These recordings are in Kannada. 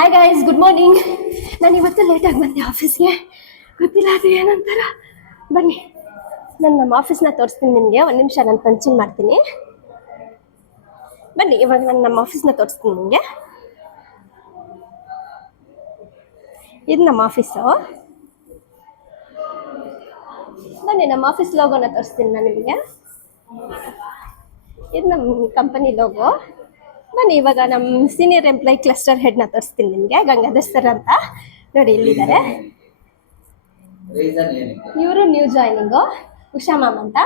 ಹಾಯ್ ಗೈಸ್ ಗುಡ್ ಮಾರ್ನಿಂಗ್ ನಾನು ಇವತ್ತು ಲೇಟಾಗಿ ಬಂದೆ ಆಫೀಸ್ಗೆ ಗೊತ್ತಿಲ್ಲ, ಅದು ಏನಂತಾರ? ಬನ್ನಿ. ನಾನು ನಮ್ಮ ಆಫೀಸ್ನ ತೋರಿಸ್ತೀನಿ ನಿಮಗೆ. ಒಂದು ನಿಮಿಷ ನಾನು ಪಂಚಿಂಗ್ ಮಾಡ್ತೀನಿ. ಬನ್ನಿ, ಇವಾಗ ನಾನು ನಮ್ಮ ಆಫೀಸ್ನ ತೋರಿಸ್ತೀನಿ ನಿಮಗೆ. ಇದು ನಮ್ಮ ಆಫೀಸು ಬನ್ನಿ, ನಮ್ಮ ಆಫೀಸ್ ಲೋಗೋನ ತೋರಿಸ್ತೀನಿ ನಾನು ನಿಮಗೆ. ಇದು ನಮ್ಮ ಕಂಪನಿ ಲೋಗೋ ಬನ್ನಿ, ಇವಾಗ ನಮ್ಮ ಸೀನಿಯರ್ ಎಂಪ್ಲಾಯ್ ಕ್ಲಸ್ಟರ್ ಹೆಡ್ನ ತೋರಿಸ್ತೀನಿ ನಿಮಗೆ, ಗಂಗಾಧರ್ ಸರ್ ಅಂತ. ನೋಡಿ, ಇಲ್ಲಿದ್ದಾರೆ. ಇವರು ನ್ಯೂ ಜಾಯ್ನಿಂಗು ಉಷಾ ಮ್ಯಾಮ್ ಅಂತ.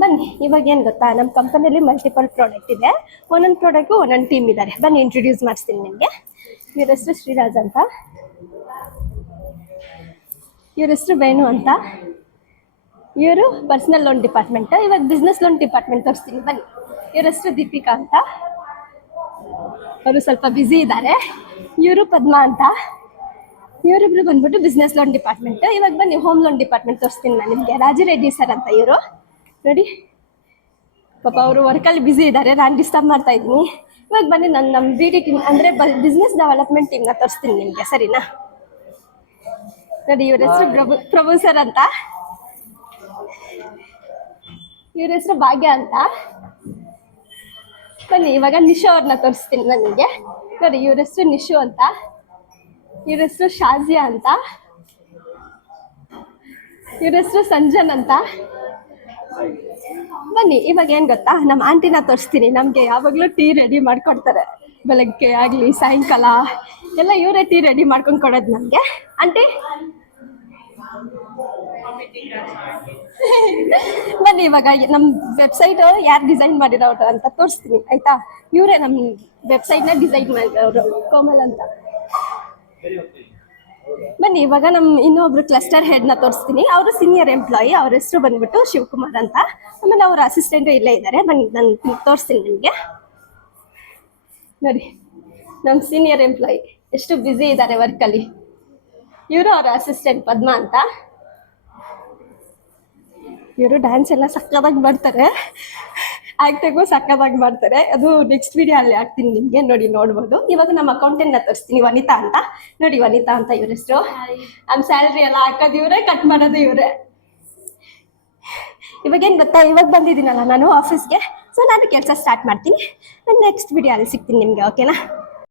ಬನ್ನಿ, ಇವಾಗ ಏನು ಗೊತ್ತಾ ನಮ್ಮ ಕಂಪನಿಯಲ್ಲಿ ಮಲ್ಟಿಪಲ್ ಪ್ರಾಡಕ್ಟ್ ಇದೆ. ಒಂದೊಂದು ಪ್ರಾಡಕ್ಟು ಒಂದೊಂದು ಟೀಮ್ ಇದ್ದಾರೆ ಬನ್ನಿ ಇಂಟ್ರೊಡ್ಯೂಸ್ ಮಾಡಿಸ್ತೀನಿ ನಿಮಗೆ. ಇವ್ರ ಹೆಸರು ಶ್ರೀರಾಜ್ ಅಂತ. ಇವ್ರ ಹೆಸರು ವೇಣು ಅಂತ. ಇವರು ಪರ್ಸನಲ್ ಲೋನ್ ಡಿಪಾರ್ಟ್ಮೆಂಟ್ ಇವಾಗ ಬಿಸ್ನೆಸ್ ಲೋನ್ ಡಿಪಾರ್ಟ್ಮೆಂಟ್ ತೋರಿಸ್ತೀನಿ, ಬನ್ನಿ. ಇವ್ರ ಹೆಸರು ದೀಪಿಕಾ ಅಂತ. ಅವರು ಸ್ವಲ್ಪ ಬ್ಯುಸಿ ಇದ್ದಾರೆ. ಇವರು ಪದ್ಮಾ ಅಂತ. ಇವರಿಬ್ರು ಬಂದ್ಬಿಟ್ಟು ಬಿಸ್ನೆಸ್ ಲೋನ್ ಡಿಪಾರ್ಟ್ಮೆಂಟ್ ಇವಾಗ ಬನ್ನಿ ಹೋಮ್ ಲೋನ್ ಡಿಪಾರ್ಟ್ಮೆಂಟ್ ತೋರಿಸ್ತೀನಿ ನಾನು ನಿಮಗೆ. ರಾಜಿರೆಡ್ಡಿ ಸರ್ ಅಂತ ಇವರು. ನೋಡಿ. ಪಾಪ ಅವರು ವರ್ಕಲ್ಲಿ ಬ್ಯುಸಿ ಇದ್ದಾರೆ. ನಾನು ಡಿಸ್ಟರ್ಬ್ ಮಾಡ್ತಾ ಇದ್ದೀನಿ. ಇವಾಗ ಬನ್ನಿ, ನಾನು ನಮ್ಮ ಬಿ ಡಿ ಟೀಮ್ ಅಂದರೆ ಬಿಸ್ನೆಸ್ ಡೆವಲಪ್ಮೆಂಟ್ ಟೀಮ್ನ ತೋರಿಸ್ತೀನಿ ನಿಮಗೆ, ಸರಿನಾ? ನೋಡಿ, ಇವ್ರ ಹೆಸರು ಪ್ರಭು ಪ್ರಭು ಸರ್ ಅಂತ. ಇವ್ರ ಹೆಸರು ಭಾಗ್ಯ ಅಂತ. ಬನ್ನಿ, ಇವಾಗ ನಿಶು ಅವ್ರನ್ನ ತೋರಿಸ್ತೀನಿ ನನಗೆ. ನೋಡಿ ಇವ್ರ ಹೆಸರು ನಿಶು ಅಂತ. ಇವ್ರ ಹೆಸರು ಶಾಜಿಯಾ ಅಂತ. ಇವ್ರ ಹೆಸರು ಸಂಜನ್ ಅಂತ. ಬನ್ನಿ, ಇವಾಗ ಏನ್ ಗೊತ್ತಾ? ನಮ್ಮ ಆಂಟಿನ ತೋರಿಸ್ತೀನಿ. ನಮ್ಗೆ ಯಾವಾಗ್ಲೂ ಟೀ ರೆಡಿ ಮಾಡ್ಕೊಡ್ತಾರೆ. ಬೆಳಗ್ಗೆ ಆಗ್ಲಿ, ಸಾಯಂಕಾಲ. ಎಲ್ಲ ಇವರೇ ಟೀ ರೆಡಿ ಮಾಡ್ಕೊಂಡು ಕೊಡೋದು ನಮ್ಗೆ. ಆಂಟಿ? ಬನ್ನಿ, ಇವಾಗ ನಮ್ಮ ವೆಬ್ಸೈಟ್ ಯಾರು ಡಿಸೈನ್ ಮಾಡಿರೋರು ಅಂತ ತೋರಿಸ್ತೀನಿ, ಆಯ್ತಾ? ಇವರೇ ನಮ್ಮ ನ ಡಿಸೈನ್ ಮಾಡಿರೋರು ಕೋಮಲ್ ಅಂತ. ಬನ್ನಿ, ಇವಾಗ ನಮ್ಮ ಇನ್ನೊಬ್ರು ಕ್ಲಸ್ಟರ್ನ ತೋರಿಸ್ತೀನಿ. ಅವರು ಸೀನಿಯರ್ ಎಂಪ್ಲಾಯಿ ಅವ್ರ ಹೆಸರು ಬಂದ್ಬಿಟ್ಟು ಶಿವಕುಮಾರ್ ಅಂತ. ಆಮೇಲೆ ಅವ್ರ ಅಸಿಸ್ಟೆಂಟ್ ಇಲ್ಲೇ ಇದ್ದಾರೆ ಬನ್ನಿ, ನಾನು ತೋರಿಸ್ತೀನಿ ನಿಮಗೆ. ನೋಡಿ ನಮ್ಮ ಸೀನಿಯರ್ ಎಂಪ್ಲಾಯಿ ಎಷ್ಟು ಬ್ಯುಸಿ ಇದ್ದಾರೆ ವರ್ಕಲ್ಲಿ ಇವರು ಅವ್ರ ಅಸಿಸ್ಟೆಂಟ್ ಪದ್ಮಾ ಅಂತ. ಇವರು ಡ್ಯಾನ್ಸ್ ಎಲ್ಲ ಸಕ್ಕದಾಗಿ ಮಾಡ್ತಾರೆ. ಆ್ಯಕ್ಟಿಂಗು ಸಕ್ಕದಾಗಿ ಮಾಡ್ತಾರೆ. ಅದು ನೆಕ್ಸ್ಟ್ ವಿಡಿಯೋ ಅಲ್ಲಿ ಹಾಕ್ತೀನಿ ನಿಮಗೆ ನೋಡಿ ನೋಡ್ಬೋದು. ಇವಾಗ ನಮ್ಮ ಅಕೌಂಟೆಂಟ್ನ ತರಿಸ್ತೀನಿ ವನಿತಾ ಅಂತ. ನೋಡಿ ವನಿತಾ ಅಂತ ಇವ್ರ ಹೆಸರು. ನಮ್ಮ ಸ್ಯಾಲ್ರಿ ಎಲ್ಲ ಹಾಕೋದು ಇವರೇ ಕಟ್ ಮಾಡೋದು ಇವರೇ. ಇವಾಗೇನು ಗೊತ್ತಾ ಇವಾಗ ಬಂದಿದ್ದೀನಲ್ಲ ನಾನು ಆಫೀಸ್ಗೆ ಸೊ ನಾನು ಕೆಲಸ ಸ್ಟಾರ್ಟ್ ಮಾಡ್ತೀನಿ. ನಾನು ನೆಕ್ಸ್ಟ್ ವಿಡಿಯೋ ಅಲ್ಲಿ ಸಿಗ್ತೀನಿ ನಿಮಗೆ ಓಕೆನಾ